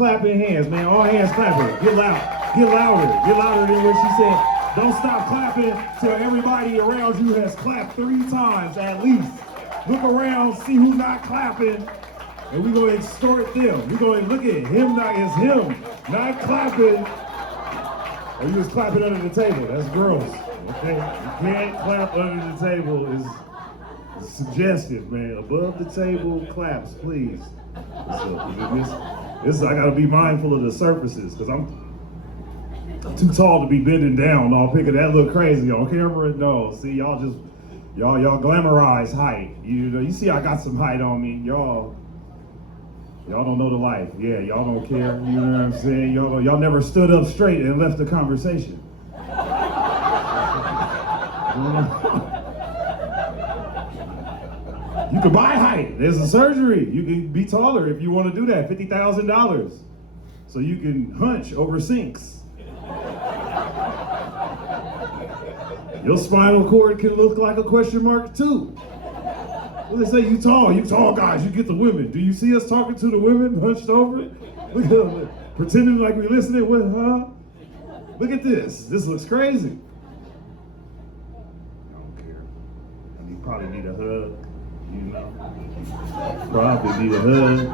clapping hands, man. All hands clapping. Get loud. Get louder. Get louder than what she said. Don't stop clapping till everybody around you has clapped 3 times at least. Look around, see who's not clapping, and we're gonna extort them. We're gonna look at him, it's him, not clapping. Or you was clapping under the table, that's gross, okay? You can't clap under the table, is suggestive, man. Above the table, claps, please. I gotta be mindful of the surfaces, because I'm too tall to be bending down, all picking that look crazy on camera. No, see, y'all glamorize height. You see I got some height on me. Y'all don't know the life. Yeah, y'all don't care. You know what I'm saying? Y'all never stood up straight and left the conversation. You can buy height. There's a surgery. You can be taller if you want to do that. $50,000. So you can hunch over sinks. Your spinal cord can look like a question mark too. Well, they say you tall guys, you get the women. Do you see us talking to the women hunched over? Look at them, pretending like we're listening with, huh? Look at this looks crazy. I don't care. You probably need a hug, you know. Probably need a hug.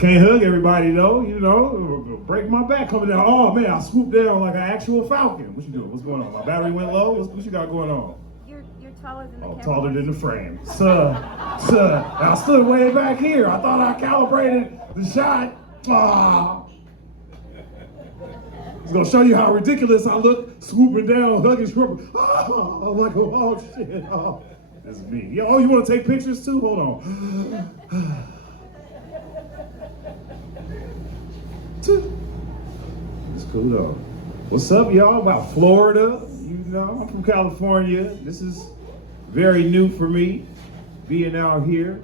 Can't hug everybody though, you know, break my back coming down. Oh man, I swooped down like an actual falcon. What you doing? What's going on? My battery went low? What you got going on? You're taller than the camera. Taller than the frame. Sir, I stood way back here. I thought I calibrated the shot. Ah. It's gonna show you how ridiculous I look, swooping down, hugging Shrimp. Oh, I'm like, oh shit, oh. That's me. Oh, you wanna take pictures too? Hold on. It's cool though. What's up, y'all? About Florida? You know, I'm from California. This is very new for me, being out here.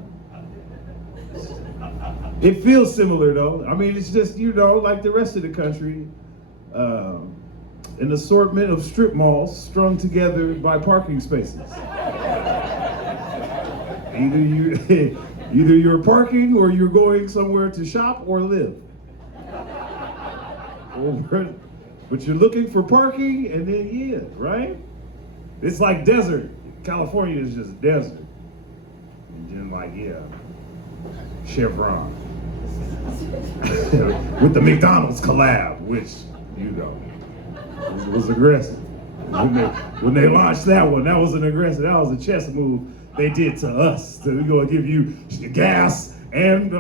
It feels similar though. I mean, it's just, you know, like the rest of the country. An assortment of strip malls strung together by parking spaces. Either you're parking or you're going somewhere to shop or live. But you're looking for parking, and then yeah, right? It's like desert. California is just desert. And then like, yeah, Chevron. With the McDonald's collab, which, you know, was aggressive. When they launched that one, that was an aggressive, that was a chess move they did to us. So we're gonna give you gas and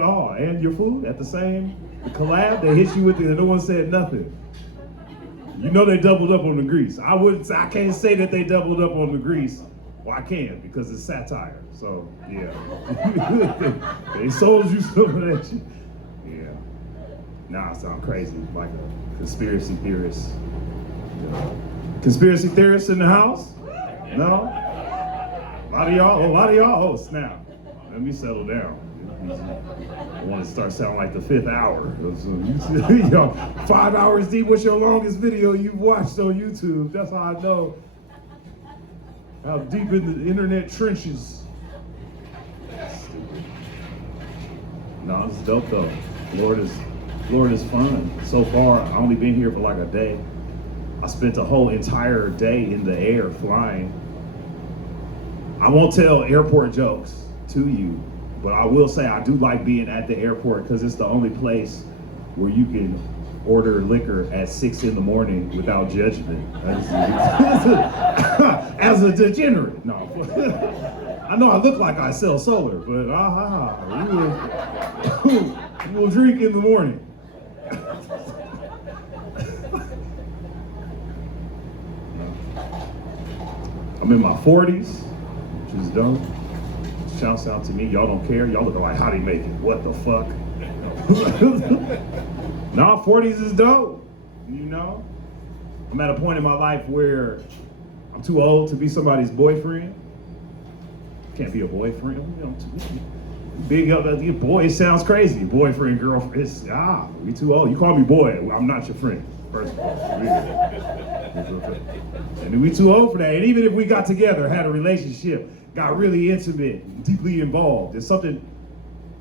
your food at the same collab. They hit you with it and no one said nothing. You know they doubled up on the grease. I can't say that they doubled up on the grease. Well, I can because it's satire. So yeah, they sold you some of that shit. Yeah. Nah, I sound crazy, like a conspiracy theorist. Conspiracy theorists in the house? No? A lot of y'all? Oh, snap. Let me settle down. I want to start sounding like the 5th hour. You know, 5 hours deep. What's your longest video you've watched on YouTube? That's how I know how deep in the internet trenches. No, it's dope though. Florida's fun. So far, I've only been here for like a day. I spent a whole entire day in the air flying. I won't tell airport jokes to you, but I will say I do like being at the airport because it's the only place where you can order liquor at 6 in the morning without judgment. As a degenerate, no. I know I look like I sell solar, but we will drink in the morning. I'm in my 40s, which is dope. Shouts out to me. Y'all don't care. Y'all look like, how they make it? What the fuck? Nah, 40s is dope. You know? I'm at a point in my life where I'm too old to be somebody's boyfriend. Can't be a boyfriend. You know, big up, boy, it sounds crazy. Boyfriend, girlfriend. It's, we too old. You call me boy, I'm not your friend. First of all. And we too old for that. And even if we got together, had a relationship, got really intimate, deeply involved, if something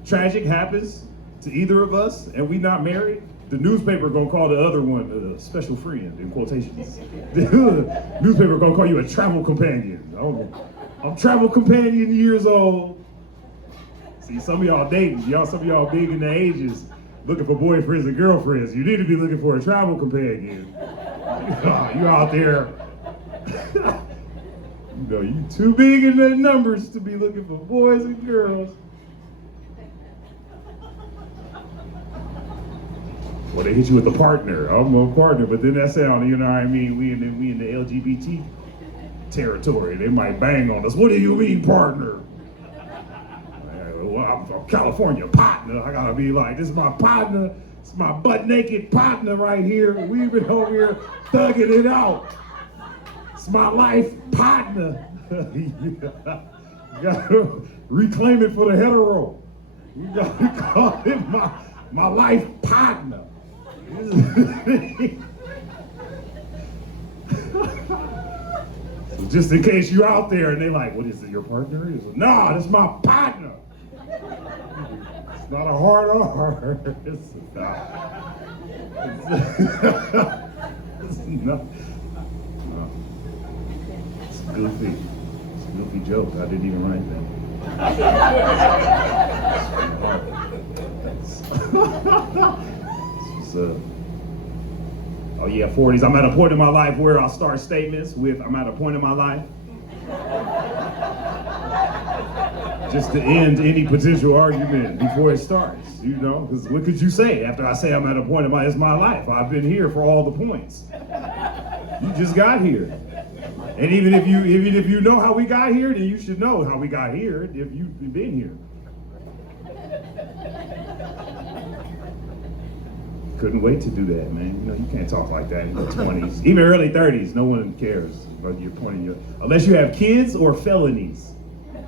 tragic happens, to either of us and we not married, the newspaper gonna call the other one a special friend, in quotations. The newspaper gonna call you a travel companion. I'm travel companion years old. See, some of y'all dating, some of y'all big in the ages, looking for boyfriends and girlfriends. You need to be looking for a travel companion. You out there, you too big in the numbers to be looking for boys and girls. Well, they hit you with a partner. I'm a partner, but then that sound, you know what I mean? We in the LGBT territory. They might bang on us. What do you mean, partner? Well, I'm from California, partner. I gotta be like, this is my partner. It's my butt naked partner right here. We've been over here thugging it out. It's my life partner. You gotta reclaim it for the hetero. You gotta call it my life partner. So just in case you're out there and they like, what is it, your partner? It's like, nah, that's my partner. It's not a hard R. It's not. It's not. No. It's goofy. It's a goofy joke. I didn't even write that. Oh yeah, 40s. I'm at a point in my life where I'll start statements with, I'm at a point in my life. Just to end any potential argument before it starts, because what could you say after I say I'm at a point in it's my life. I've been here for all the points. You just got here. And even if you know how we got here, then you should know how we got here if you've been here. Couldn't wait to do that, man. You can't talk like that in your 20s. Even early 30s, no one cares about your 20 unless you have kids or felonies.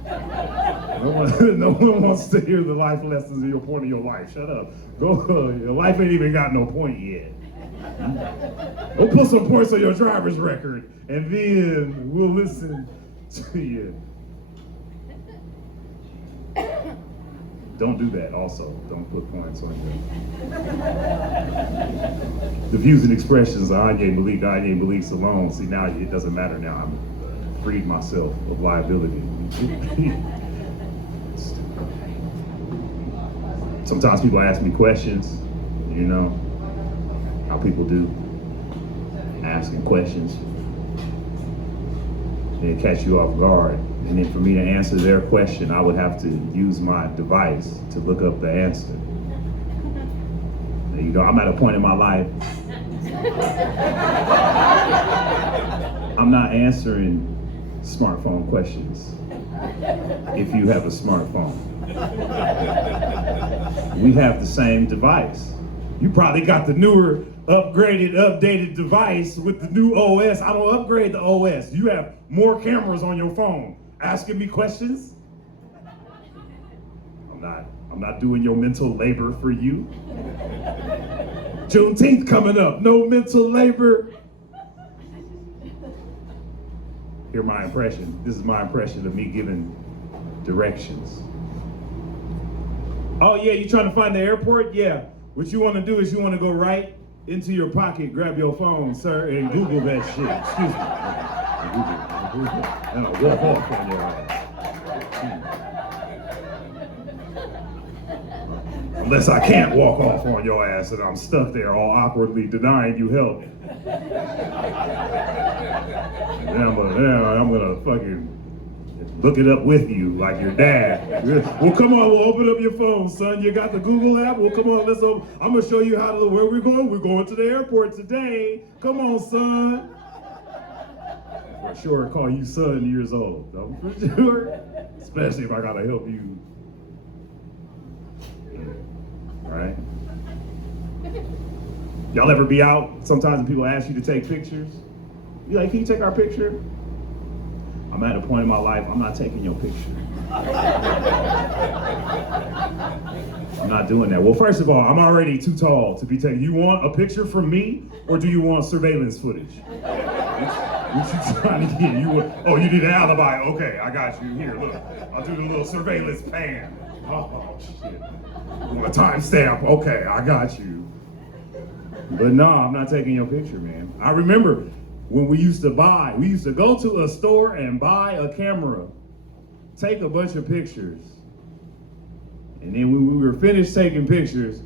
No one wants to hear the life lessons of your point of your life. Shut up. Go. Your life ain't even got no point yet. We'll put some points on your driver's record, and then we'll listen to you. Don't do that also. Don't put points on you. The views and expressions of Anyi Malik's alone. See, now it doesn't matter now. I'm freed myself of liability. Sometimes people ask me questions, how people do, asking questions. They catch you off guard. And then for me to answer their question, I would have to use my device to look up the answer. I'm at a point in my life. I'm not answering smartphone questions if you have a smartphone. We have the same device. You probably got the newer, updated device with the new OS. I don't upgrade the OS. You have more cameras on your phone. Asking me questions? I'm not doing your mental labor for you. Juneteenth coming up, no mental labor. Hear my impression. This is my impression of me giving directions. Oh yeah, you trying to find the airport? Yeah. What you want to do is you want to go right into your pocket, grab your phone, sir, and Google that shit. Excuse me. And I'll walk off on your ass. Unless I can't walk off on your ass and I'm stuck there all awkwardly denying you help. And I'm gonna fucking look it up with you like your dad. Well, come on, we'll open up your phone, son. You got the Google app? Well, come on, let's open. I'm gonna show you where we're going. We're going to the airport today. Come on, son. For sure, call you son years old. No, for sure. Especially if I gotta help you. All right? Y'all ever be out? Sometimes when people ask you to take pictures, you like, can you take our picture? I'm at a point in my life, I'm not taking your picture. I'm not doing that. Well, first of all, I'm already too tall to be taking. You want a picture from me, or do you want surveillance footage? What you trying to get? You need an alibi. Okay, I got you. Here, look. I'll do the little surveillance pan. Oh, shit. You want a timestamp? Okay, I got you. But no, I'm not taking your picture, man. I remember when we used to go to a store and buy a camera, take a bunch of pictures, and then when we were finished taking pictures,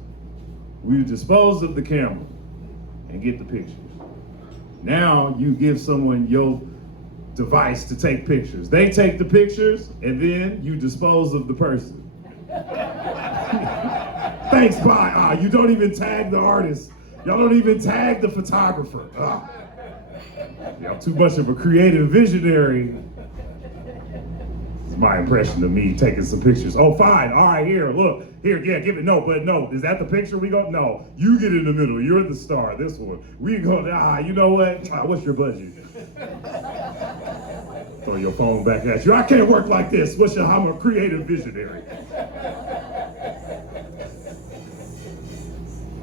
we would dispose of the camera and get the pictures. Now you give someone your device to take pictures. They take the pictures and then you dispose of the person. Thanks, bye. You don't even tag the artist. Y'all don't even tag the photographer. Y'all too much of a creative visionary. It's my impression of me taking some pictures. Oh, fine. All right, here, look. Here, yeah, give it. No. Is that the picture we go? No. You get in the middle. You're the star. This one. We go, you know what? What's your budget? Throw your phone back at you. I can't work like this. I'm a creative visionary.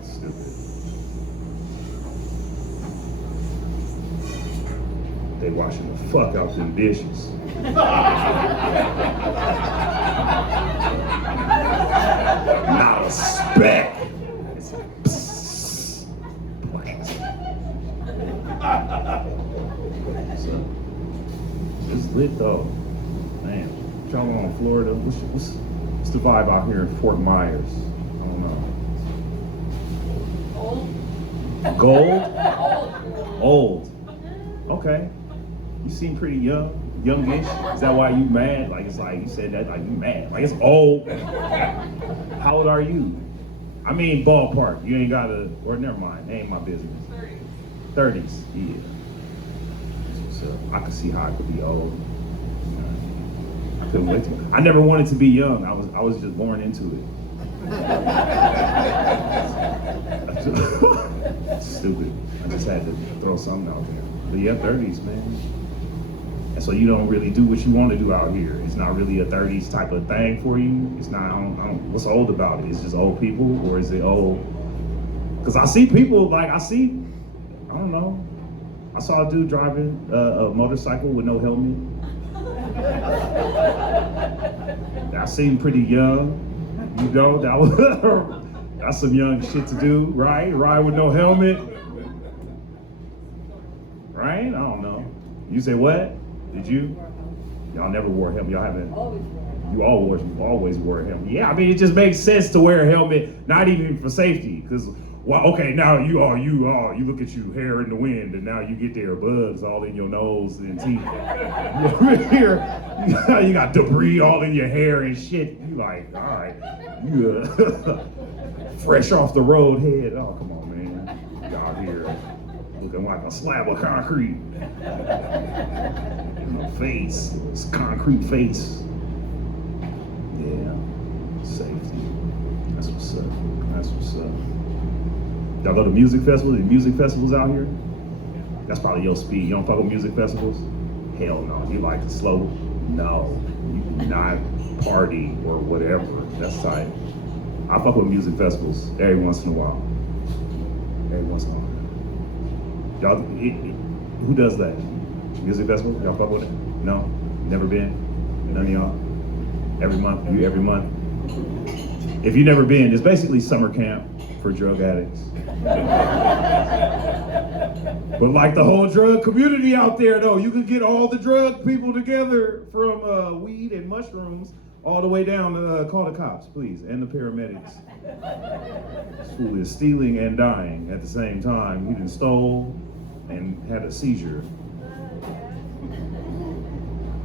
Stupid. They washing the fuck out them dishes. Not a speck. It's lit though. Man, y'all on Florida? What's the vibe out here in Fort Myers? I don't know. Gold? Old. Okay. You seem pretty youngish. Is that why you mad? Like it's like you said that like you mad. Like it's old. How old are you? I mean ballpark. You ain't gotta, or never mind. Ain't my business. 30s. Yeah. So I could see how I could be old. I couldn't wait to. I never wanted to be young. I was just born into it. Stupid. I just had to throw something out there. But yeah, 30s, man. And so you don't really do what you want to do out here. It's not really a 30s type of thing for you. It's not. I don't, what's old about it? It's just old people, or is it old? Because I see people like I don't know. I saw a dude driving a motorcycle with no helmet. That seemed pretty young. You know, that's some young shit to do, right? Ride with no helmet. Right? I don't know. You say what? Did you? Y'all never wore a helmet. Y'all haven't. You always wore a helmet. Yeah, I mean, it just makes sense to wear a helmet, not even for safety, because. Well, okay, now you look at you, hair in the wind, and now you get there, bugs all in your nose and teeth. Here, you got debris all in your hair and shit. You like, all right, you fresh off the road head. Oh, come on, man. You out here looking like a slab of concrete. Face, it's concrete face. Yeah, safety. That's what's up. That's what's up. Y'all go to music festivals? Any music festivals out here? That's probably your speed. You don't fuck with music festivals? Hell no. You like slow? No. You do not party or whatever. That's tight. I fuck with music festivals every once in a while. Every once in a while. Y'all, who does that? Music festival? Y'all fuck with it? No? Never been? None of y'all? Every month? You every month? If you've never been, it's basically summer camp for drug addicts. But like the whole drug community out there though, you can get all the drug people together from weed and mushrooms all the way down to call the cops, please, and the paramedics. This fool is stealing and dying at the same time. He done stole and had a seizure.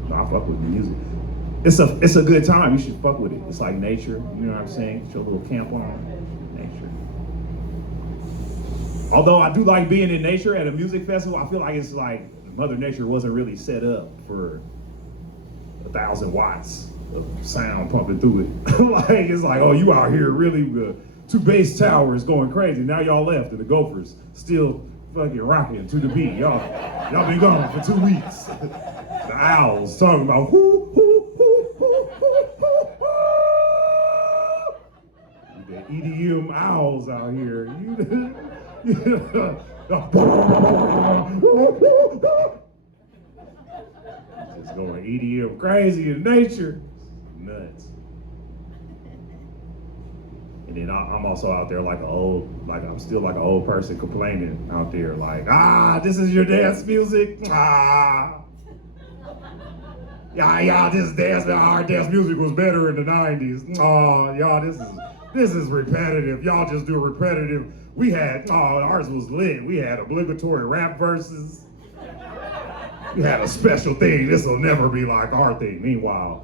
No, I fuck with the music. It's a good time. You should fuck with it. It's like nature. You know what I'm saying? Get your little camp on. Nature. Although I do like being in nature at a music festival, I feel like it's like Mother Nature wasn't really set up for 1,000 watts of sound pumping through it. Like it's like, oh, you out here really 2 bass towers going crazy. Now y'all left and the Gophers still fucking rocking to the beat. Y'all been gone for 2 weeks. The Owls talking about whoo, whoo, whoo, whoo, whoo, whoo. The EDM owls out here. Just going EDM crazy in nature. Nuts. then I'm also out there like I'm still like an old person complaining out there like, this is your dance music? Yeah, our dance music was better in the 90s. Oh, y'all, this is repetitive. Y'all just do repetitive. We had, ours was lit. We had obligatory rap verses. We had a special thing. This will never be like our thing. Meanwhile,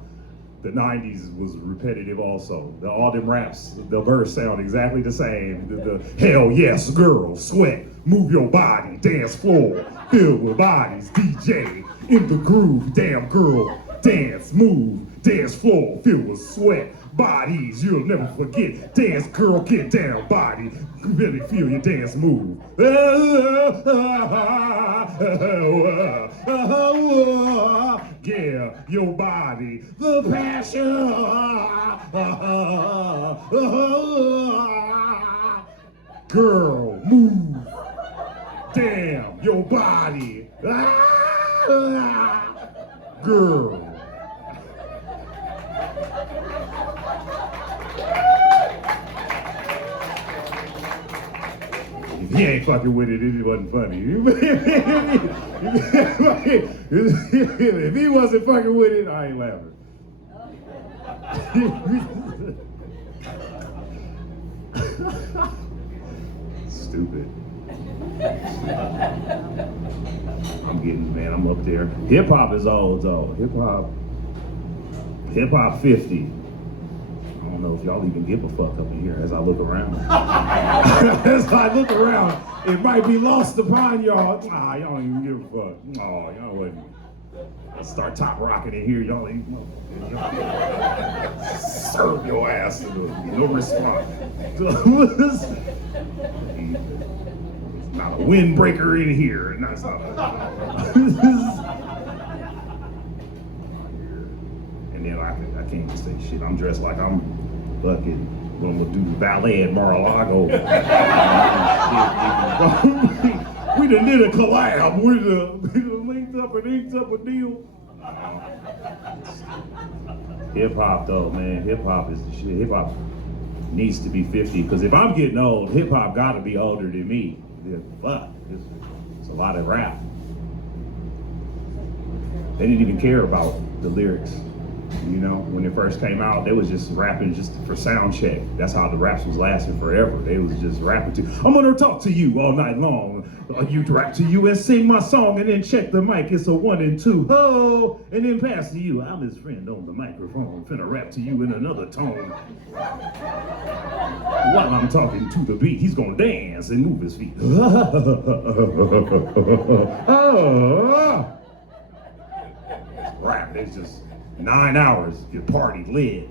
the 90s was repetitive also. All them raps, the verse sound exactly the same. The hell yes, girl, sweat, move your body, dance floor, filled with bodies, DJ, in the groove, damn girl, dance, move, dance floor, filled with sweat, bodies, you'll never forget, dance girl, get down, body, really feel your dance move. Yeah, your body, the passion. Girl, move. Damn, your body. Girl. If he ain't fucking with it, it wasn't funny. If he wasn't fucking with it, I ain't laughing. Stupid. I'm up there. Hip hop is old though. Hip hop 50. I don't know if y'all even give a fuck up in here as I look around. As I look around, it might be lost upon y'all. Y'all don't even give a fuck. Y'all wouldn't. Let's start top rocking in here. Y'all serve your ass. No response. It's not a windbreaker in here. And that's not and then I can't even say shit. I'm dressed like I'm fucking going to do ballet at Mar-a-Lago. We done did a collab. We done linked up and inked up a deal. Hip hop though, man. Hip hop is the shit. Hip hop needs to be 50 because if I'm getting old, hip hop got to be older than me. Yeah, fuck, it's a lot of rap. They didn't even care about the lyrics. You know, when it first came out, they was just rapping just for sound check. That's how the raps was lasting forever. They was just rapping to, I'm gonna talk to you all night long. You rap to you and sing my song and then check the mic. It's a 1 and 2, ho, and then pass to you. I'm his friend on the microphone, finna rap to you in another tone. While I'm talking to the beat, he's gonna dance and move his feet. Rap, it's just 9 hours, your party lit.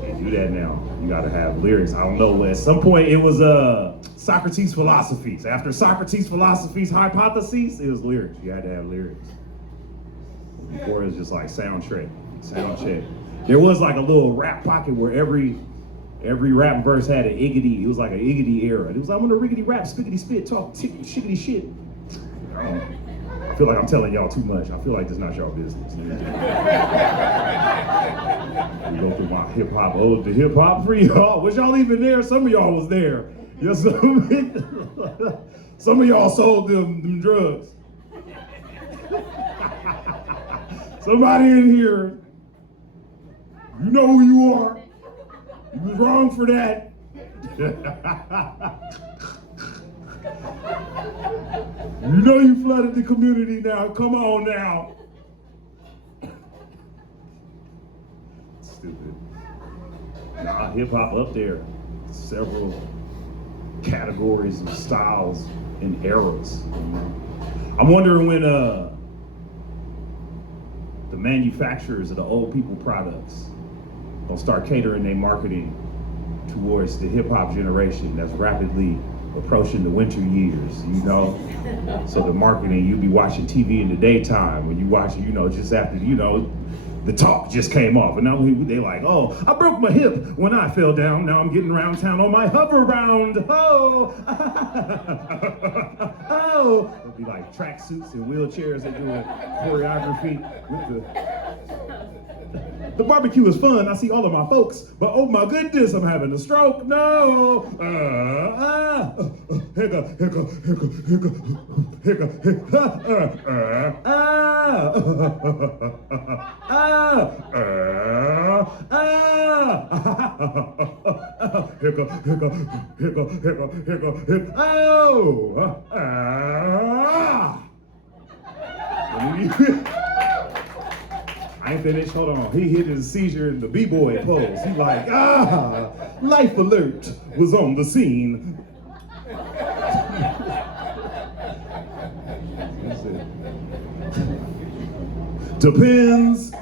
Can't do that now. You gotta have lyrics. I don't know, at some point it was Socrates' philosophies. After Socrates' philosophies, hypotheses, it was lyrics. You had to have lyrics. Before it was just like sound check. There was like a little rap pocket where every rap verse had an iggity. It was like an iggity era. It was like, I'm gonna riggedy rap, spiggity spit, talk shiggity shit. I feel like I'm telling y'all too much. I feel like this is not y'all business. We go through my hip hop, the hip hop for y'all. Was y'all even there? Some of y'all was there. Yes, some of y'all sold them drugs. Somebody in here, you know who you are. You was wrong for that. You know you flooded the community now. Come on now. Stupid. Nah, hip hop up there. Several categories of styles and eras. I'm wondering when the manufacturers of the old people products gonna start catering their marketing towards the hip hop generation that's rapidly approaching the winter years, you know? So the marketing, you be watching TV in the daytime when you watch it, you know, just after, you know, the talk just came off. And now they like, oh, I broke my hip when I fell down. Now I'm getting around town on my hover round. Oh, oh. It'll be like tracksuits and wheelchairs. They doing choreography with the The barbecue is fun. I see all of my folks, but oh my goodness, I'm having a stroke. No. Hiccup, hiccup, hiccup, hiccup, hiccup, hiccup. Hiccup, hiccup, hiccup, hiccup, hiccup, hiccup. Oh. I ain't finished, hold on. He hit his seizure in the B-boy pose. He like, life alert was on the scene. Depends,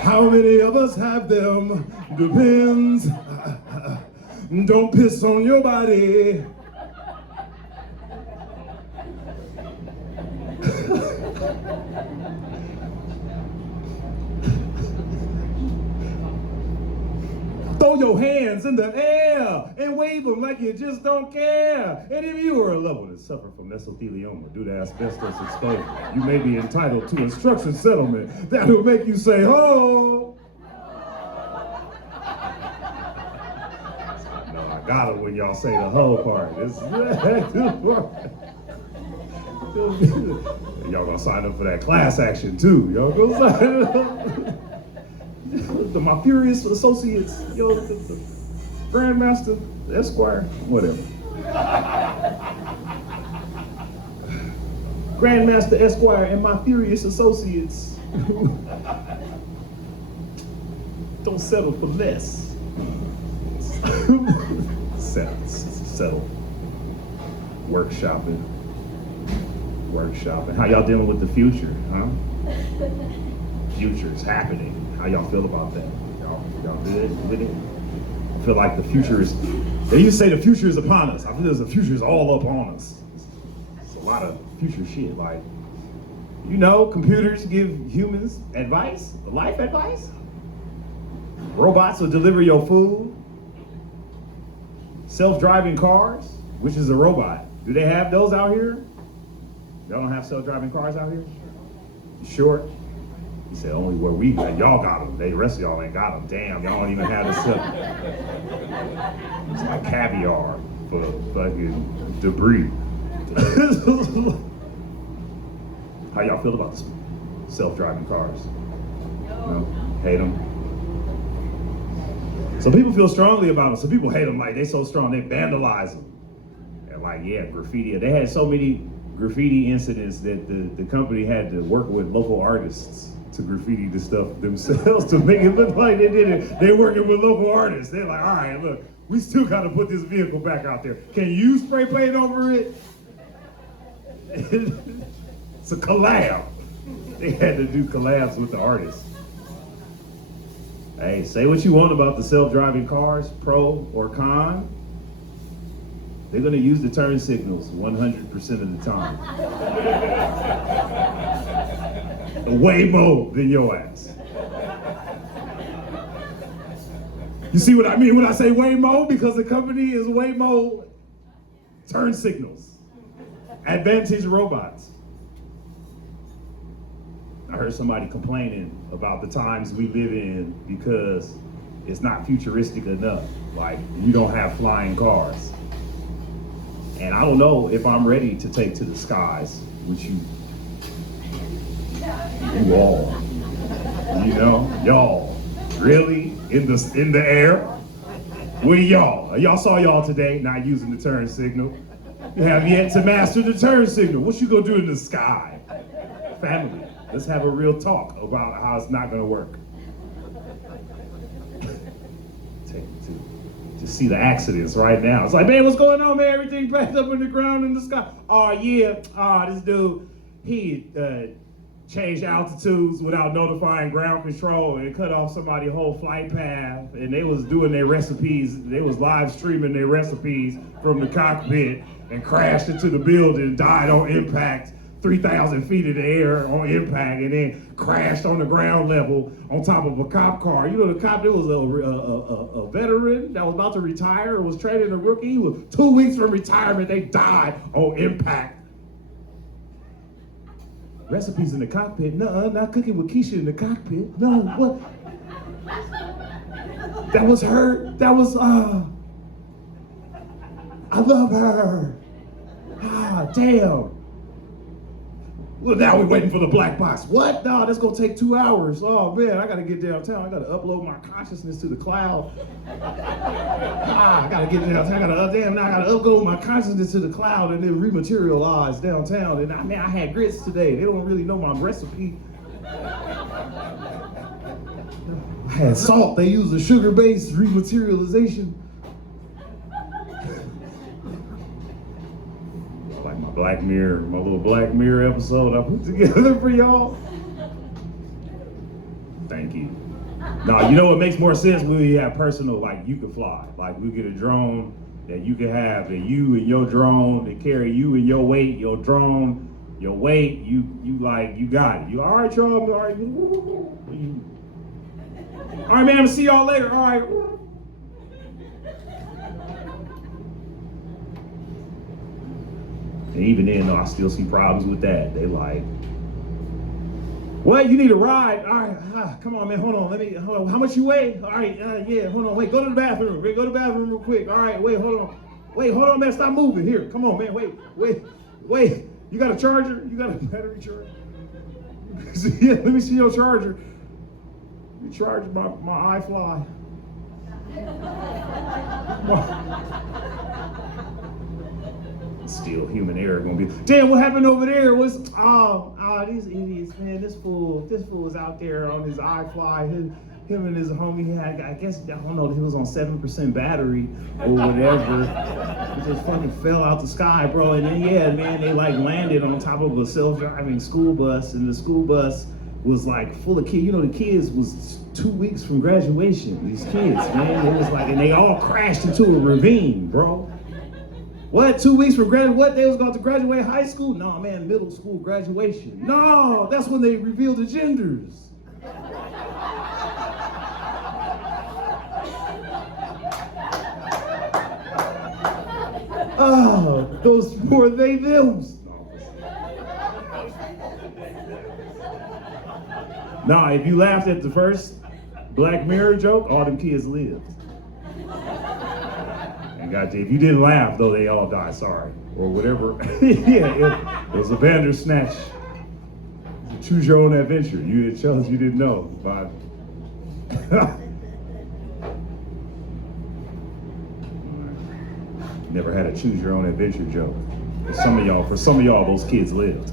how many of us have them? Depends, don't piss on your body. Throw your hands in the air and wave them like you just don't care. And if you are a loved one that suffer from mesothelioma due to asbestos exposure, you may be entitled to a structured settlement that will make you say, "Oh." No, I got it when y'all say the "ho" part. Y'all gonna sign up for that class action too. Y'all gonna sign up. My furious associates, the Grandmaster, Esquire, whatever. Grandmaster Esquire and my furious associates. Don't settle for less. Settle. Workshopping. How y'all dealing with the future, huh? Future is happening. How y'all feel about that? Y'all good with it? I feel like the future is, they used to say the future is upon us. I feel the future is all up on us. It's a lot of future shit. Like, computers give humans advice, life advice. Robots will deliver your food. Self-driving cars, which is a robot. Do they have those out here? Y'all don't have self-driving cars out here? You sure? He said, only where we got, y'all got them. The rest of y'all ain't got them. Damn, y'all don't even have the stuff. It's like caviar for fucking debris. How y'all feel about self-driving cars? No? Hate them? Some people feel strongly about them. Some people hate them like they so strong, they vandalize them. And like, yeah, graffiti. They had so many graffiti incidents that the company had to work with local artists to graffiti the stuff themselves to make it look like they did it. They're working with local artists. They're like, all right, look, we still got to put this vehicle back out there. Can you spray paint over it? It's a collab. They had to do collabs with the artists. Hey, say what you want about the self-driving cars, pro or con. They're going to use the turn signals 100% of the time. Way more than your ass. You see what I mean when I say way more? Because the company is way more turn signals. Advantage robots. I heard somebody complaining about the times we live in because it's not futuristic enough. Like, you don't have flying cars. And I don't know if I'm ready to take to the skies with you. You all. Y'all. Really? In the air? With y'all. Y'all saw y'all today not using the turn signal. You have yet to master the turn signal. What you gonna do in the sky? Family, let's have a real talk about how it's not gonna work. Take it to see the accidents right now. It's like, man, what's going on, man? Everything backed up in the ground in the sky. Oh yeah, this dude, he changed altitudes without notifying ground control and cut off somebody's whole flight path. And they was doing their recipes. They was live streaming their recipes from the cockpit and crashed into the building, died on impact, 3,000 feet in the air on impact, and then crashed on the ground level on top of a cop car. The cop, it was a veteran that was about to retire or was training a rookie. He was 2 weeks from retirement. They died on impact. Recipes in the cockpit? Nuh-uh, not cooking with Keisha in the cockpit. No, what? That was her. That was, I love her. Damn. Well, now we're waiting for the black box. What? No, that's gonna take 2 hours. Oh man, I gotta get downtown. I gotta upload my consciousness to the cloud. I gotta get downtown. Now I gotta upload my consciousness to the cloud and then rematerialize downtown. And I had grits today. They don't really know my recipe. I had salt. They use a sugar-based rematerialization. Like my Black Mirror, my little Black Mirror episode I put together for y'all. Thank you. Now, you know what makes more sense when we have personal, like you can fly. Like we get a drone that you can have, that you and your drone, they carry you and your weight, your drone, your weight, you got it. You all right, y'all? All right. All right, man, I'm gonna see y'all later. All right. And even then, though, I still see problems with that. They like, what? You need a ride? All right, come on, man. Hold on. How much you weigh? All right, yeah. Hold on. Wait, go to the bathroom. Go to the bathroom real quick. All right, wait, hold on. Wait, hold on, man. Stop moving. Here, come on, man. Wait. You got a charger? You got a battery charger? Yeah, let me see your charger. You charge my iFly. Still human error gonna be, damn, what happened over there? These idiots, man, this fool is out there on his iFly. Him and his homie had, I guess, I don't know, he was on 7% battery or whatever. It just fucking fell out the sky, bro. And then, yeah, man, they like landed on top of a self-driving school bus, and the school bus was like full of kids. You know, the kids was 2 weeks from graduation. These kids, man, it was like, and they all crashed into a ravine, bro. What, 2 weeks from graduation? What, they was going to graduate high school? No, man, middle school graduation. No, that's when they revealed the genders. Oh, those poor they thems. Nah, if you laughed at the first Black Mirror joke, all them kids lived. And goddamn, if you didn't laugh, though, they all died, sorry. Or whatever. Yeah, it was a Bandersnatch. Choose your own adventure. You had chose, you didn't know. But never had a choose your own adventure joke. For some of y'all, those kids lived.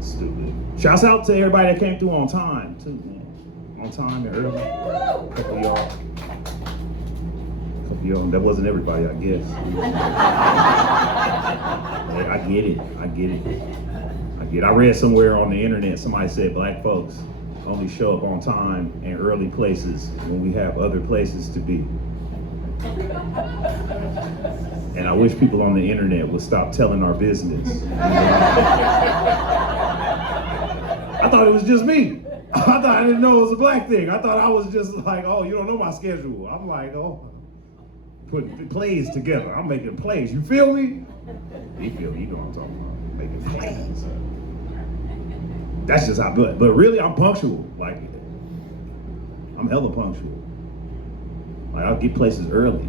Stupid. Shouts out to everybody that came through on time, too, man. On time and early. A couple of y'all. That wasn't everybody, I guess. I get it. I read somewhere on the internet, somebody said black folks only show up on time in early places when we have other places to be. And I wish people on the internet would stop telling our business. I thought it was just me. I didn't know it was a black thing. I thought I was just like, oh, you don't know my schedule. I'm like, oh, putting plays together. I'm making plays. You feel me? You feel me? You know what I'm talking about. Making plays. That's just how good. But really, I'm punctual. Like, I'm hella punctual. Like, I'll get places early.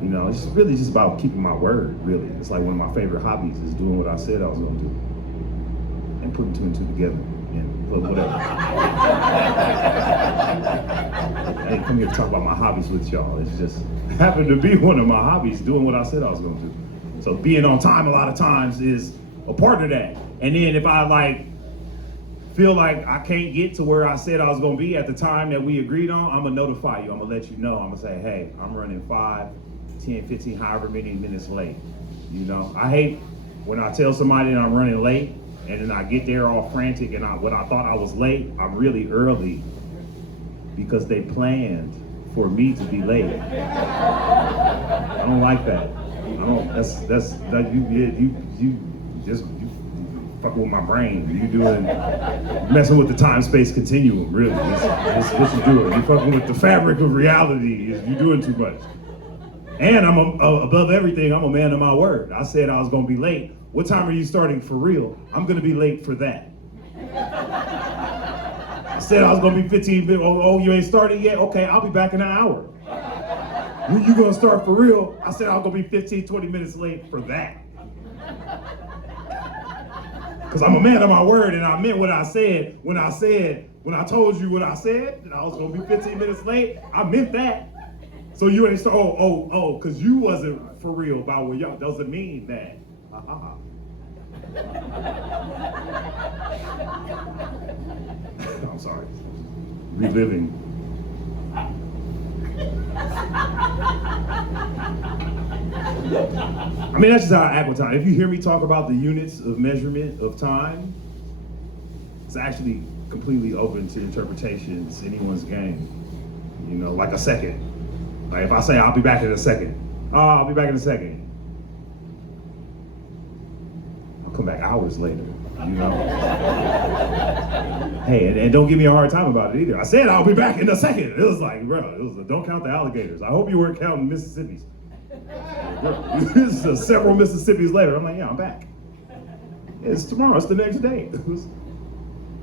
You know, it's really just about keeping my word, really. It's like one of my favorite hobbies is doing what I said I was going to do. And putting two and two together. And put whatever. I didn't come here to talk about my hobbies with y'all. It's just happened to be one of my hobbies, doing what I said I was going to do. So being on time a lot of times is a part of that. And then if I feel like I can't get to where I said I was gonna be at the time that we agreed on, I'm gonna notify you. I'm gonna let you know. I'm gonna say, hey, I'm running 5, 10, 15, however many minutes late. You know, I hate when I tell somebody that I'm running late and then I get there all frantic and when I thought I was late, I'm really early because they planned for me to be late. I don't like that. You fucking with my brain. You messing with the time-space continuum, really. That's what you're doing. You're fucking with the fabric of reality. You're doing too much. And above everything, I'm a man of my word. I said I was gonna be late. What time are you starting for real? I'm gonna be late for that. I said I was gonna be 15 minutes. Oh, you ain't started yet? Okay, I'll be back in an hour. When you gonna start for real? I said I was gonna be 15, 20 minutes late for that. Because I'm a man of my word, and I meant what I said when I told you what I said, that I was gonna be 15 minutes late. I meant that. So you ain't because you wasn't for real about what y'all, doesn't mean that. I'm sorry. Reliving. I mean, that's just how I act with time. If you hear me talk about the units of measurement of time, it's actually completely open to interpretation. It's anyone's game. You know, like a second. Like if I say, I'll be back in a second. Oh, I'll be back in a second. I'll come back hours later, you know? Hey, and don't give me a hard time about it either. I said, I'll be back in a second. It was like, bro, don't count the alligators. I hope you weren't counting Mississippi's. This is several Mississippis later. I'm like, yeah, I'm back. It's tomorrow, it's the next day. It was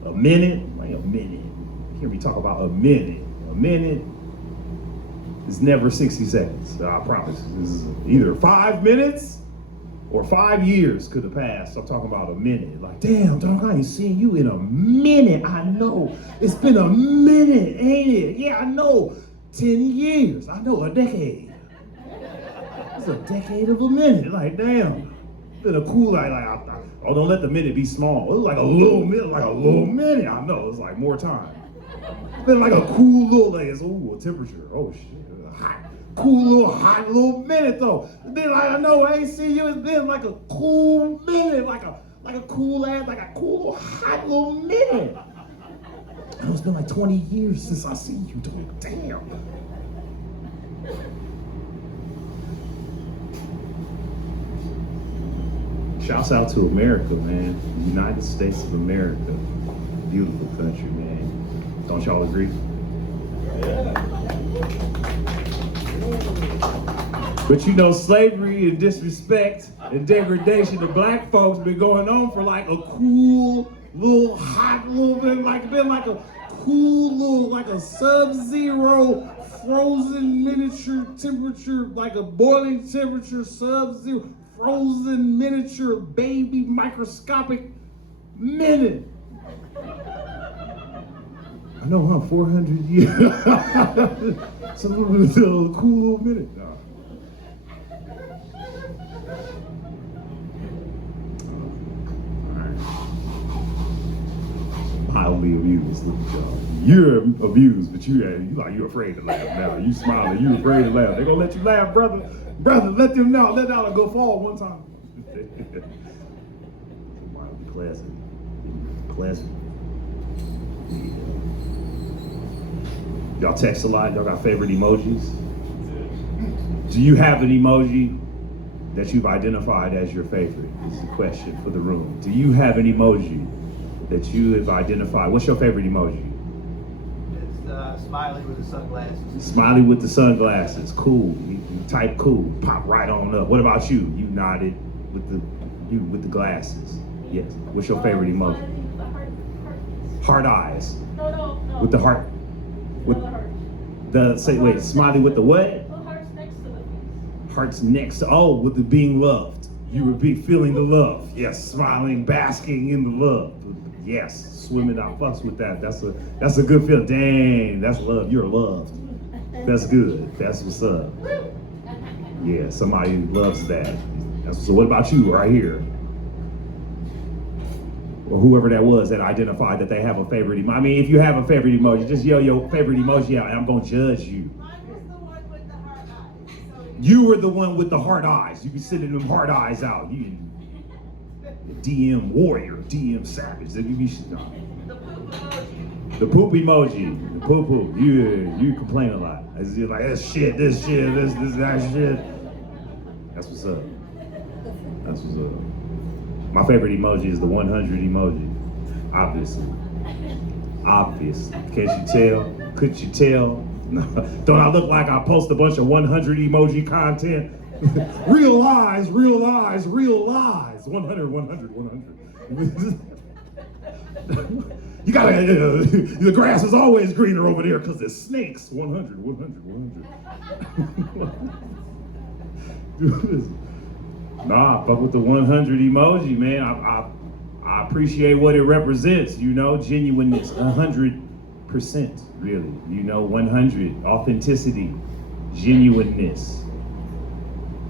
a minute, like a minute. You hear me talk about a minute. A minute is never 60 seconds, I promise. This is either 5 minutes or 5 years could have passed. I'm talking about a minute. Like, damn, dog, I ain't seen you in a minute. I know. It's been a minute, ain't it? Yeah, I know. 10 years. I know, a decade. It's a decade of a minute. Like, damn. It's been a cool, oh, don't let the minute be small. It was like a little minute, I know. It's like more time. It's been like a cool little, a temperature. Oh, shit. Hot. Cool little, hot little minute, though. It's been like, I know, I ain't seen you. It's been like a cool minute, like a cool ass, like a cool, hot little minute. I know it's been like 20 years since I seen you, dude. Damn. Shouts out to America, man. The United States of America. Beautiful country, man. Don't y'all agree? Yeah. But you know, slavery and disrespect and degradation of black folks been going on for like a cool little hot little bit, been like a cool little, like a sub-zero frozen miniature temperature, like a boiling temperature, sub-zero frozen miniature baby microscopic minute. I know, huh? 400 years. Some little cool little minute. No. Mildly amused. Look at y'all. You're amused, but you're afraid to laugh now. You smiling, you afraid to laugh. They gonna let you laugh, brother. Brother, let them know. Let that go fall one time. Mildly pleasant. Pleasant. Y'all text a lot? Y'all got favorite emojis? Do you have an emoji that you've identified as your favorite? This is a question for the room. Do you have an emoji that you have identified? What's your favorite emoji? It's smiley with the sunglasses. Smiley with the sunglasses. Cool. You type cool. Pop right on up. What about you? You nodded with the glasses. Yes. What's your favorite emoji? Heart eyes. No. With the heart. With smiley with the what? The heart's next to the face. Heart's next to, with the being loved. You would be feeling the love. Yes, smiling, basking in the love. Yes, swimming, I fucks with that. That's a good feel. Dang, that's love. You're loved. That's good. That's what's up. Yeah, somebody loves that. So what about you right here? Or whoever that was that identified that they have a favorite emoji. I mean, if you have a favorite emoji, just yell your favorite emoji out and I'm gonna judge you. Mine was the one with the heart eyes. You were the one with the heart eyes. You be sending them heart eyes out. You DM warrior, DM savage. The poop emoji. The poo poo. You complain a lot. It's just like this shit, that shit. That's what's up. That's what's up. My favorite emoji is the 100 emoji. Obviously. Can't you tell? Could you tell? Don't I look like I post a bunch of 100 emoji content? Real lies, real lies, real lies. 100, 100, 100. You gotta, the grass is always greener over there because there's snakes. 100, 100, 100. Nah, fuck with the 100 emoji, man. I appreciate what it represents, you know, genuineness, 100%, really. You know, 100, authenticity, genuineness,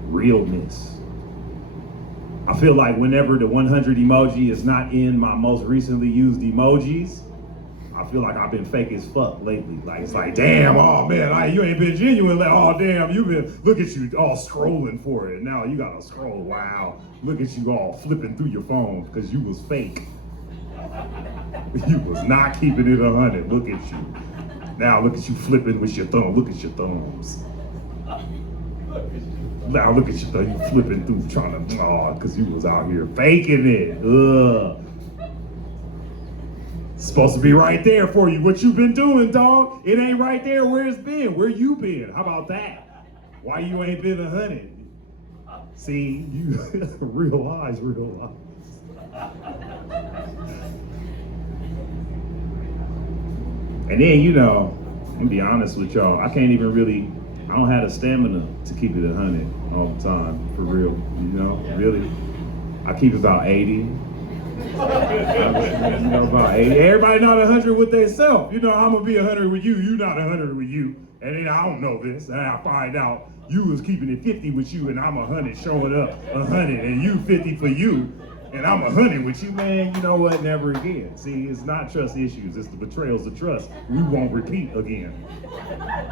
realness. I feel like whenever the 100 emoji is not in my most recently used emojis, I feel like I've been fake as fuck lately. Like, it's like, damn, oh man, you ain't been genuine. Like, oh damn, look at you all scrolling for it. Now you gotta scroll, wow. Look at you all flipping through your phone because you was fake. You was not keeping it 100, look at you. Now look at you flipping with your thumb, look at your thumbs. Now look at you, you flipping through trying to, because you was out here faking it. Ugh. It's supposed to be right there for you. What you been doing, dog? It ain't right there where it's been. Where you been? How about that? Why you ain't been 100? See, you real lies, real lies. And then, you know, I'm gonna be honest with y'all, I don't have the stamina to keep it 100 all the time, for real, you know, really. I keep about 80. You know, about 80. Everybody not 100 with themselves. You know, I'm gonna be 100 with you, you not 100 with you. And then I don't know this, and I find out you was keeping it 50 with you, and I'm 100 showing up 100, and you 50 for you, and I'm 100 with you, man. You know what? Never again. See, it's not trust issues, it's the betrayals of trust we won't repeat again.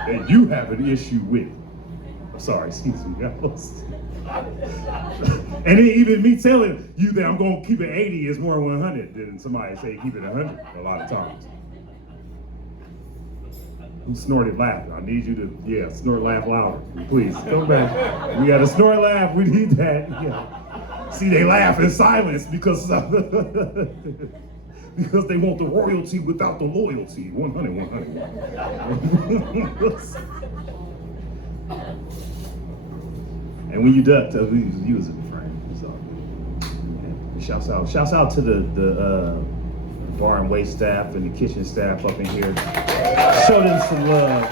That you have an issue with. I'm sorry, excuse me, guys. And then even me telling you that I'm gonna keep it 80 is more 100 than somebody say keep it 100 a lot of times. Who snorted laughing? I need you to, snort, laugh louder, please. Come back. We got a snort laugh, we need that. Yeah. See, they laugh in silence because because they want the royalty without the loyalty. 100, 100. And when you duck, you was in the frame. So, shouts out to the bar and wait staff and the kitchen staff up in here. Show them some love.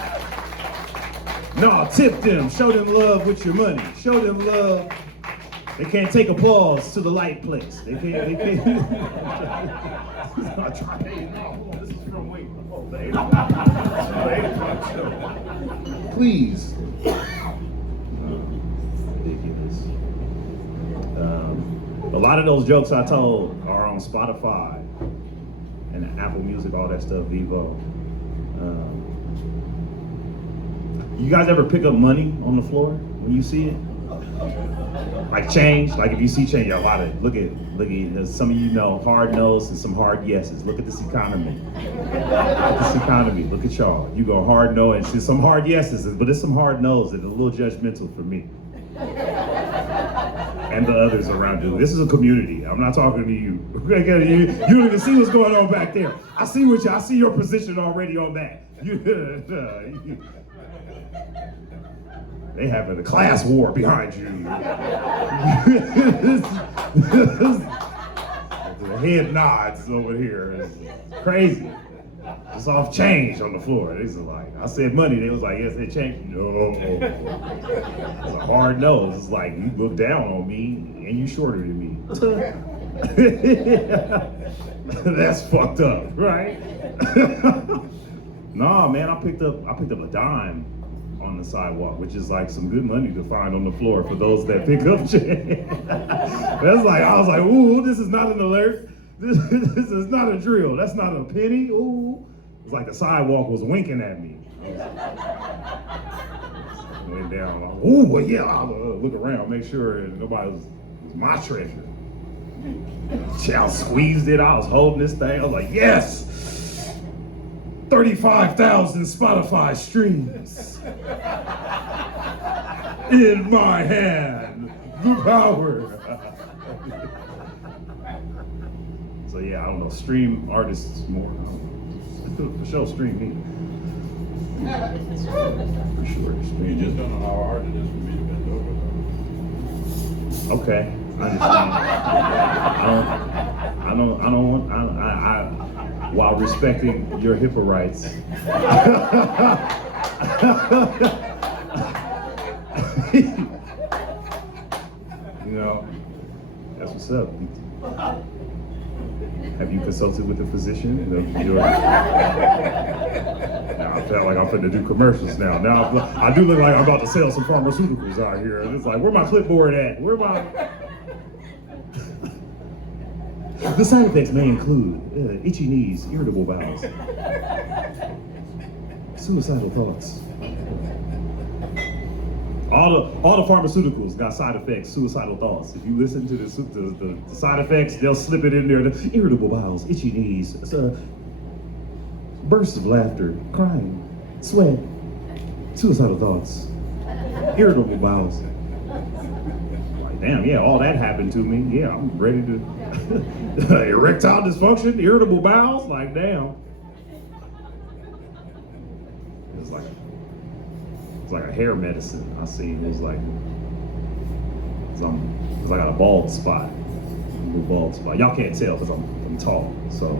No, tip them. Show them love with your money. Show them love. They can't take applause to the light place. They can't. I'm trying. This is from wait. Please. Ridiculous. A lot of those jokes I told are on Spotify and Apple Music, all that stuff, Vivo. You guys ever pick up money on the floor when you see it? Like change, like if you see change, a lot of, look at, some of you know hard no's and some hard yeses. Look at this economy. Look at this economy, look at y'all. You go hard no and see some hard yeses, but it's some hard no's that are a little judgmental for me. And the others around you. This is a community. I'm not talking to you. You don't even see what's going on back there. I see your position already on that. They having a class war behind you. The head nods over here. It's crazy. It's off change on the floor. It's like, I said money, they was like, yes, it changed. No. It's a hard no. It's like, you look down on me and you shorter than me. That's fucked up, right? Nah, man, I picked up a dime on the sidewalk, which is like some good money to find on the floor for those that pick up shit. That's like, I was like, ooh, this is not an alert. This is not a drill. That's not a penny. Ooh. It's like the sidewalk was winking at me. Went down. Like, ooh, well, yeah. I'll look around, make sure nobody was my treasure. Child squeezed it. I was holding this thing. I was like, yes. 35,000 Spotify streams in my hand. The power. So yeah, I don't know. Stream artists more. For sure, stream me. For sure. You just don't know how hard it is for me to bend over. Okay, I understand. I don't want, while respecting your HIPAA rights. You know, that's what's up. Have you consulted with a physician? Now, I felt like I'm finna do commercials now. Now I do look like I'm about to sell some pharmaceuticals out here. And it's like, where my clipboard at? Where my... The side effects may include itchy knees, irritable bowels, suicidal thoughts. All the pharmaceuticals got side effects, suicidal thoughts. If you listen to the side effects, they'll slip it in there. The irritable bowels, itchy knees, bursts of laughter, crying, sweat, suicidal thoughts, irritable bowels. Like, damn, yeah, all that happened to me. Yeah, I'm ready to... Erectile dysfunction, irritable bowels, like, damn. It's like a hair medicine I seen. It's like, cause I got a bald spot. Y'all can't tell because I'm tall, so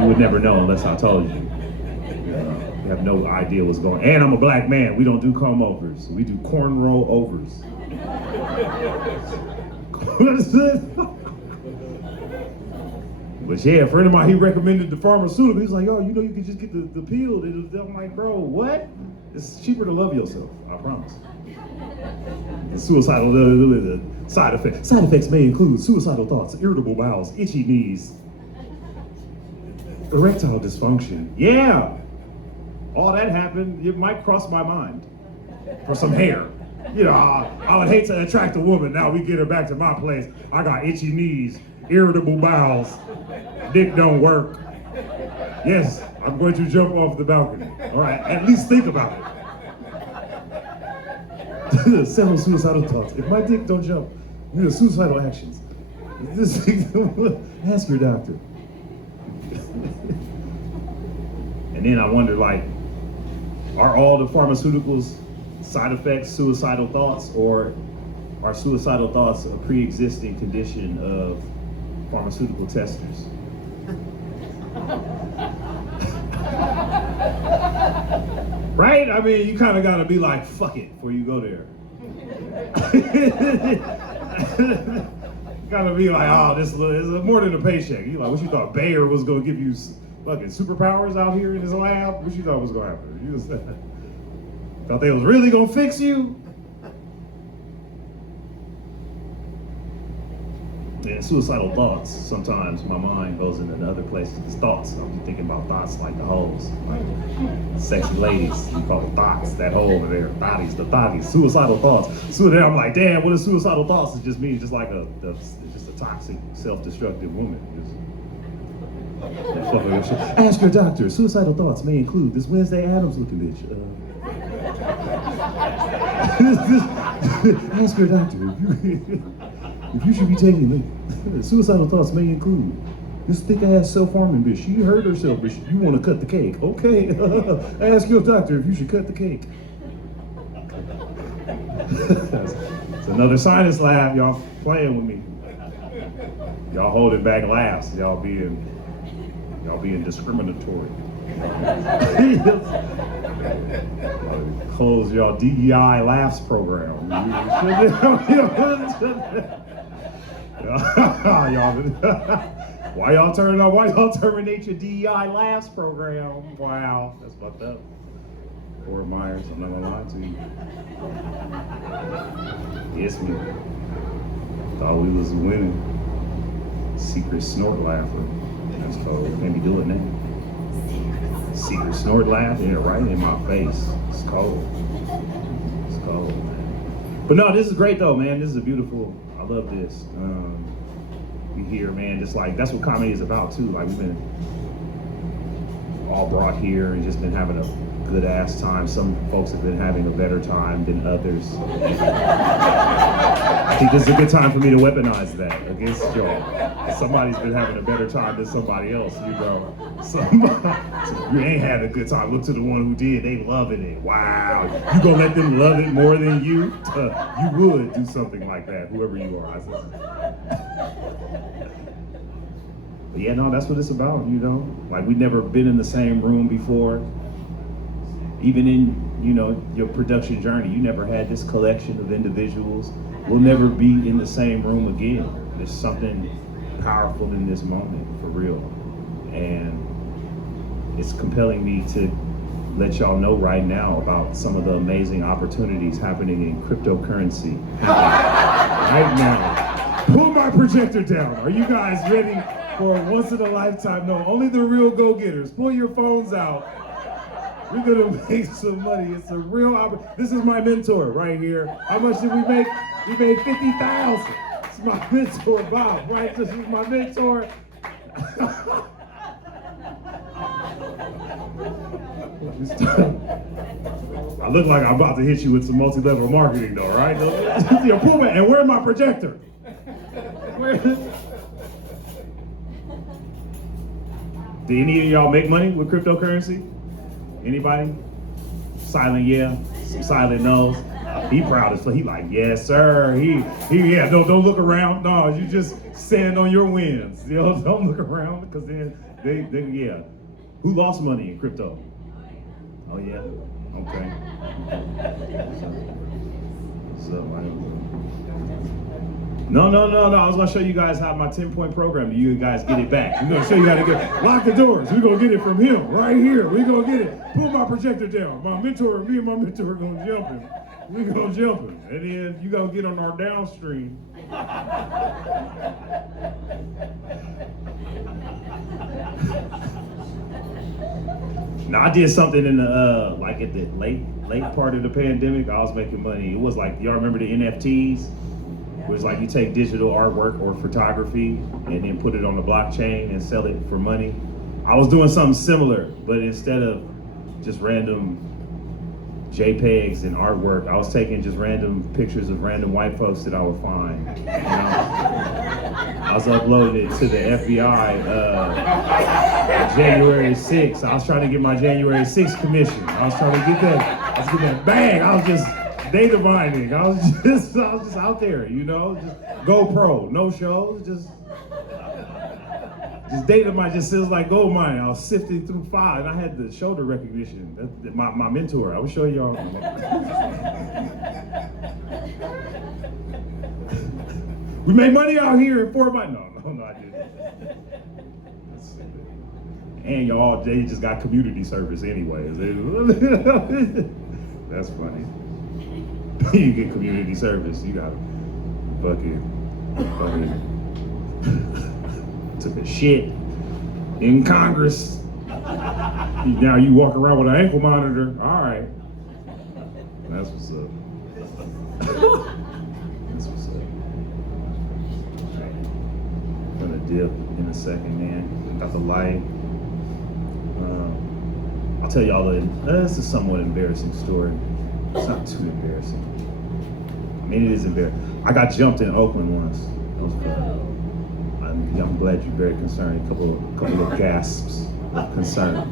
you would never know unless I told you. You have no idea what's going on. And I'm a black man. We don't do comb overs. We do cornrow overs. But yeah, a friend of mine, he recommended the pharmaceutical. He's like, oh, you know, you can just get the pill. I'm like, bro, what? It's cheaper to love yourself, I promise. The suicidal side effects. Side effects may include suicidal thoughts, irritable bowels, itchy knees, erectile dysfunction. Yeah, all that happened. It might cross my mind for some hair. You know, I would hate to attract a woman. Now we get her back to my place. I got itchy knees, irritable bowels, dick don't work. Yes, I'm going to jump off the balcony. All right, at least think about it. Several suicidal thoughts. If my dick don't jump, suicidal actions. Ask your doctor. And then I wonder, like, are all the pharmaceuticals side effects, suicidal thoughts, or are suicidal thoughts a pre-existing condition of pharmaceutical testers? Right? I mean, you kind of got to be like, fuck it, before you go there. Got to be like, oh, this is more than a paycheck. You like, what you thought Bayer was going to give you fucking superpowers out here in his lab? What you thought was going to happen? You just thought they was really going to fix you? And suicidal thoughts, sometimes my mind goes into other places. It's thoughts. I'm thinking about thoughts like the hoes, like sexy ladies. You call it thoughts, that hole over there. Thotties, the thotties, suicidal thoughts. So then I'm like, damn, what is suicidal thoughts? It just means just like just a toxic, self-destructive woman. Just ask your doctor. Suicidal thoughts may include this Wednesday Addams looking bitch. Ask your doctor. If you should be taking it. Suicidal thoughts may include this thick-ass self-harming bitch. She hurt herself, but you want to cut the cake. Okay, ask your doctor if you should cut the cake. It's another sinus laugh. Y'all playing with me. Y'all holding back laughs. Y'all being discriminatory. Close y'all DEI laughs program. Why y'all terminate your DEI laughs program? Wow, that's fucked up. Fort Myers, I'm not gonna lie to you. It's me. Thought we was winning. Secret snort laugher. That's cold. Can't be doing that. Secret snort laugh, yeah, right in my face. It's cold. It's cold, man. But no, this is great though, man. This is a beautiful. I love this. We hear, man, just like that's what comedy is about too. Like we've been all brought here and just been having a good ass time. Some folks have been having a better time than others. I think this is a good time for me to weaponize that against y'all. Somebody's been having a better time than somebody else, you know. So you ain't had a good time. Look to the one who did. They loving it. Wow. You gonna let them love it more than you? You would do something like that, whoever you are. But yeah, no, that's what it's about, you know. Like, we've never been in the same room before. Even in, you know, your production journey, you never had this collection of individuals. We'll never be in the same room again. There's something powerful in this moment, for real. And it's compelling me to let y'all know right now about some of the amazing opportunities happening in cryptocurrency. Right now. Pull my projector down. Are you guys ready for a once in a lifetime? No, only the real go-getters. Pull your phones out. We're gonna make some money. It's a real opportunity. This is my mentor right here. How much did we make? We made 50,000. It's my mentor, Bob, right? This is my mentor. I look like I'm about to hit you with some multi-level marketing though, right? Yo, Puma, and where's my projector? Did any of y'all make money with cryptocurrency? Anybody? Silent yeah, some silent no's. He proud as fuck. He like, yes sir. He yeah. Don't look around. No, you just stand on your wins. You know, don't look around because then they yeah. Who lost money in crypto? Oh yeah. Okay. No. I was gonna show you guys how my 10-point program. You guys get it back. We're gonna show you how to lock the doors. We're gonna get it from him right here. We're gonna get it. Pull my projector down. Me and my mentor are gonna jump him. We're gonna jump him. And then you gonna get on our downstream. Now I did something in the like at the late part of the pandemic. I was making money. It was like, y'all remember the NFTs? It was like you take digital artwork or photography and then put it on the blockchain and sell it for money. I was doing something similar, but instead of just random JPEGs and artwork, I was taking just random pictures of random white folks that I would find. You know? I was uploading it to the FBI January 6th. I was trying to get my January 6th commission. I was trying to get that bang. I was just data mining. I was just out there, you know, just GoPro, no shows, just data mining. Just feels like gold mining. I was sifting through files, and I had the shoulder recognition. My mentor. I will show y'all. We made money out here in Fort Myers. No, I didn't. And y'all, they just got community service anyways. That's funny. You get community service, you got fucking took a shit in Congress. Now you walk around with an ankle monitor. All right, that's what's up. That's what's up. All right. I'm gonna dip in a second, man. Got the light. I'll tell y'all this is a somewhat embarrassing story. It's not too embarrassing. I mean, it is embarrassing. I got jumped in Oakland once. That was fun. I'm glad you're very concerned. A couple of gasps of concern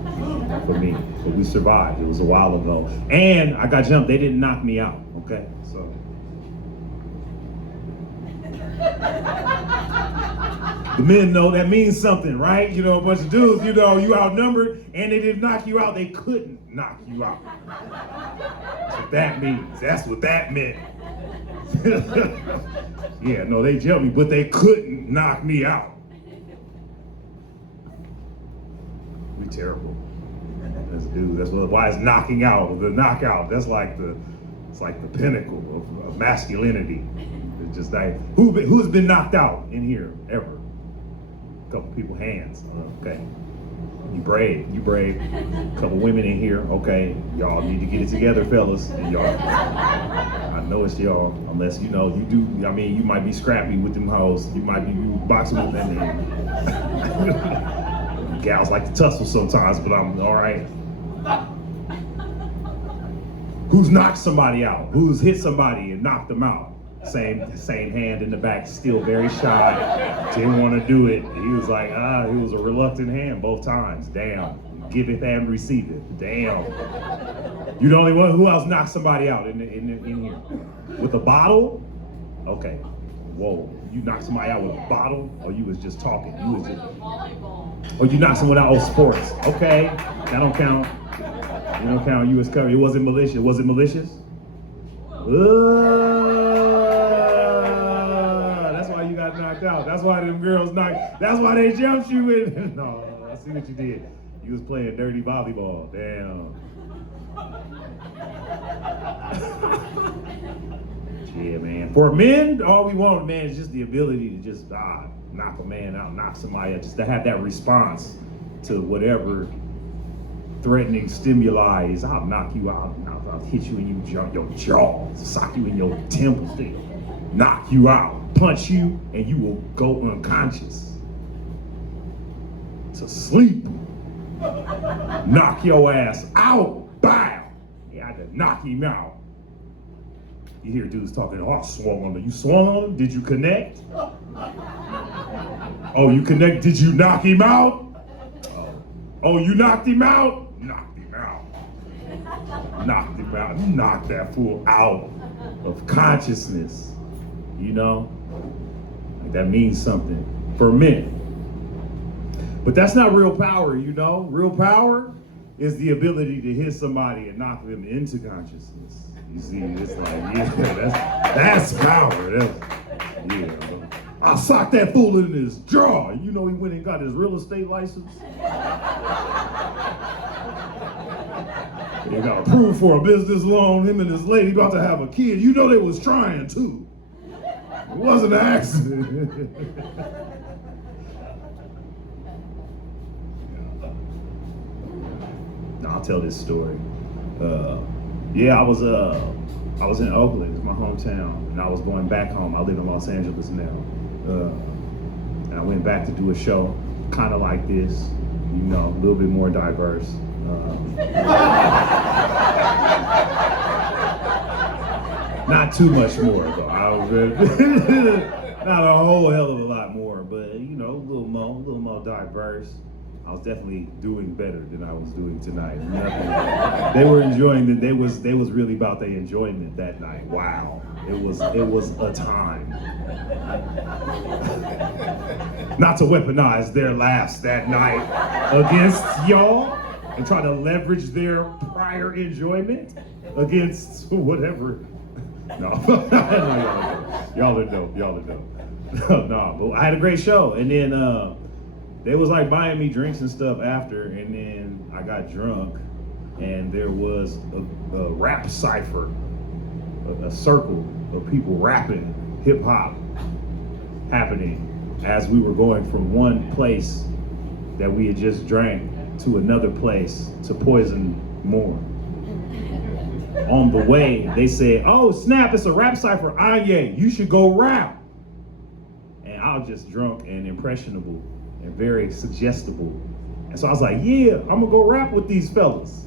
for me. But we survived. It was a while ago. And I got jumped. They didn't knock me out, okay? So. The men know that means something, right? You know, a bunch of dudes, you know, you outnumbered and they didn't knock you out. They couldn't knock you out. That's what that means. That's what that meant. Yeah, no, they jumped me, but they couldn't knock me out. We terrible. That's why it's knocking out, the knockout. That's like it's like the pinnacle of masculinity. It's just like, who's been knocked out in here ever? A couple people hands. Okay. You brave. A couple women in here. Okay. Y'all need to get it together, fellas. And y'all, I know it's y'all, unless you know you do. I mean, you might be scrappy with them hoes. You might be boxing with them. Gals like to tussle sometimes, but I'm all right. Who's knocked somebody out? Who's hit somebody and knocked them out? Same hand in the back, still very shy, didn't want to do it. He was like, he was a reluctant hand both times. Damn, giveth and receiveth. Damn. You the only one. Who else knocked somebody out in here? With a bottle? Okay. Whoa, you knocked somebody out with a bottle, or you was just talking? You was just, or you knocked someone out with sports? Okay, that don't count. You don't count. You was covered. It wasn't malicious. Was it malicious? That's why you got knocked out. That's why them girls knocked. That's why they jumped you in. No, I see what you did. You was playing dirty volleyball. Damn. Yeah, man. For men, all we want, man, is just the ability to just knock a man out, knock somebody out, just to have that response to whatever threatening stimuli is. I'll knock you out. I'll hit you in your jaw, sock you in your temple, knock you out, punch you, and you will go unconscious. To sleep. Knock your ass out. Bow. Yeah, I had to knock him out. You hear dudes talking, I swung on him. You swung on him? Did you connect? Oh, you connect? Did you knock him out? Oh, you knocked him out? Knocked him out. Knocked him out. You knocked that fool out of consciousness. You know? Like that means something for men. But that's not real power, you know? Real power is the ability to hit somebody and knock them into consciousness. You see, it's like, yeah, that's power. Yeah. I socked that fool in his jaw. You know he went and got his real estate license. He got approved for a business loan. Him and his lady about to have a kid. You know they was trying too. It wasn't an accident. I'll tell this story. I was in Oakland, it's my hometown, and I was going back home. I live in Los Angeles now. And I went back to do a show, kind of like this, you know, a little bit more diverse. Not too much more, though. Not a whole hell of a lot more, but you know, a little more diverse. I was definitely doing better than I was doing tonight. They were enjoying it. They was really about their enjoyment that night. Wow, it was a time. Not to weaponize their laughs that night against y'all and try to leverage their prior enjoyment against whatever. No, y'all are dope. No, but I had a great show, and then they was like buying me drinks and stuff after, and then I got drunk, and there was a rap cipher, a circle of people rapping hip hop happening as we were going from one place that we had just drank to another place to poison more. On the way, they said, "Oh snap, it's a rap cipher. Anyi, you should go rap." And I was just drunk and impressionable and very suggestible. And so I was like, yeah, I'm gonna go rap with these fellas.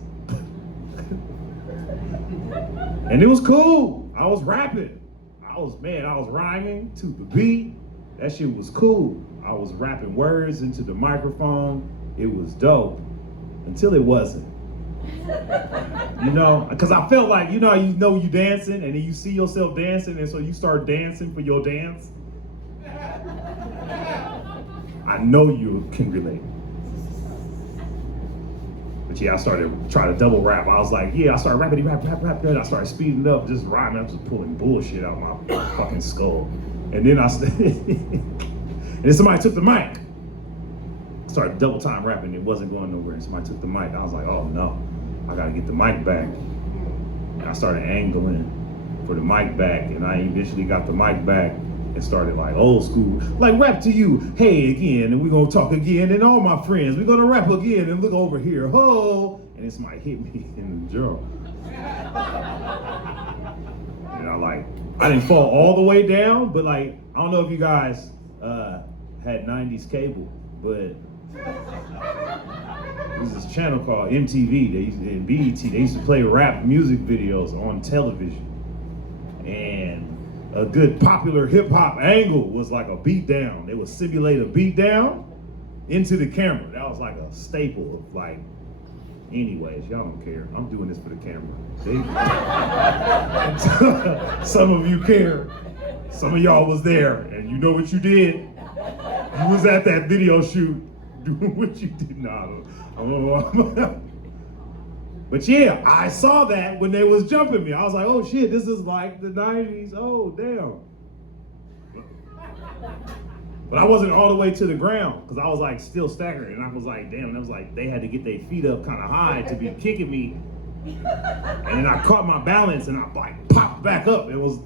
And it was cool. I was rapping. I was rhyming to the beat. That shit was cool. I was rapping words into the microphone. It was dope. Until it wasn't. You know, because I felt like, you dancing and then you see yourself dancing and so you start dancing for your dance. I know you can relate. But yeah, I started trying to double rap. I was like, I started rapping, rap. I started speeding up, just rhyming. I was just pulling bullshit out my fucking skull. And then and then somebody took the mic. Started double time rapping. It wasn't going nowhere. And somebody took the mic. I was like, oh no, I gotta get the mic back. And I started angling for the mic back. And I eventually got the mic back. And started like old school, like rap to you, hey again, and we're gonna talk again, and all my friends, we're gonna rap again, and look over here, ho, and then somebody hit me in the jaw. And I didn't fall all the way down, but like, I don't know if you guys had 90s cable, but There's this channel called MTV. And BET. They used to play rap music videos on television. And a good popular hip hop angle was like a beat down. They would simulate a beat down into the camera. That was like a staple of like, anyways, y'all don't care. I'm doing this for the camera. Some of you care. Some of y'all was there, and you know what you did. You was at that video shoot doing what you did. But yeah, I saw that when they was jumping me. I was like, oh shit, this is like the 90s. Oh, damn. But I wasn't all the way to the ground because I was like still staggering. And I was like, damn, and I was like, they had to get their feet up kind of high to be kicking me. And then I caught my balance and I like popped back up and was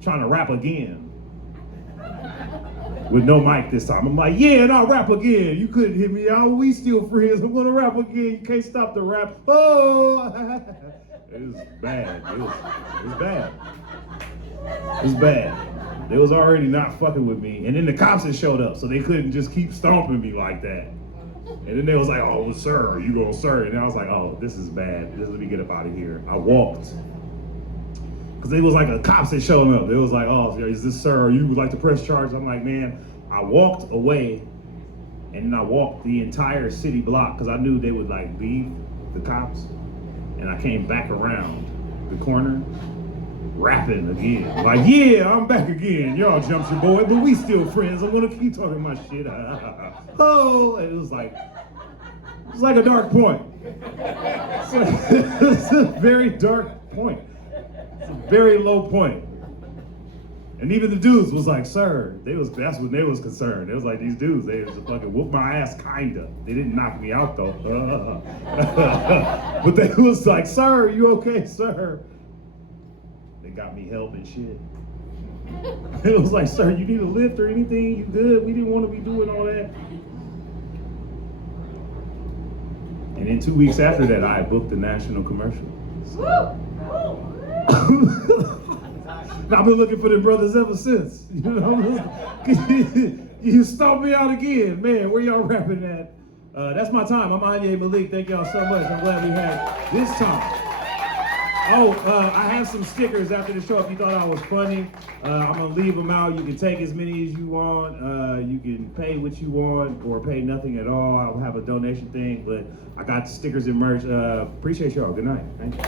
trying to rap again. With no mic this time. I'm like, yeah, and I'll rap again. You couldn't hit me out. We still friends. I'm gonna rap again. You can't stop the rap. Oh, it was bad. It was bad. It was bad. They was already not fucking with me. And then the cops had showed up, so they couldn't just keep stomping me like that. And then they was like, oh, sir, you gonna sir? And I was like, oh, this is bad. Let me get up out of here. I walked. Because it was like the cops had shown up. They was like, oh, is this sir? You would like to press charges? I'm like, man, I walked away and then I walked the entire city block because I knew they would like leave the cops. And I came back around the corner, rapping again. Like, yeah, I'm back again. Y'all jumped your boy, but we still friends. I'm gonna keep talking my shit. Oh, and it was like a dark point. It's a very dark point. It's a very low point. And even the dudes was like, sir, that's when they was concerned. It was like these dudes, they was fucking whoop my ass, kinda. They didn't knock me out though. But they was like, sir, you okay, sir? They got me help and shit. It was like, sir, you need a lift or anything? You good? We didn't want to be doing all that. And then 2 weeks after that, I booked a national commercial. I've been looking for the brothers ever since. You know, you stomped me out again, man. Where y'all rapping at? That's my time. I'm Anyi Malik. Thank y'all so much. I'm glad we had this time. Oh, I have some stickers after the show. If you thought I was funny, I'm gonna leave them out. You can take as many as you want. You can pay what you want or pay nothing at all. I'll have a donation thing, but I got stickers and merch. Appreciate y'all. Good night. Thank you.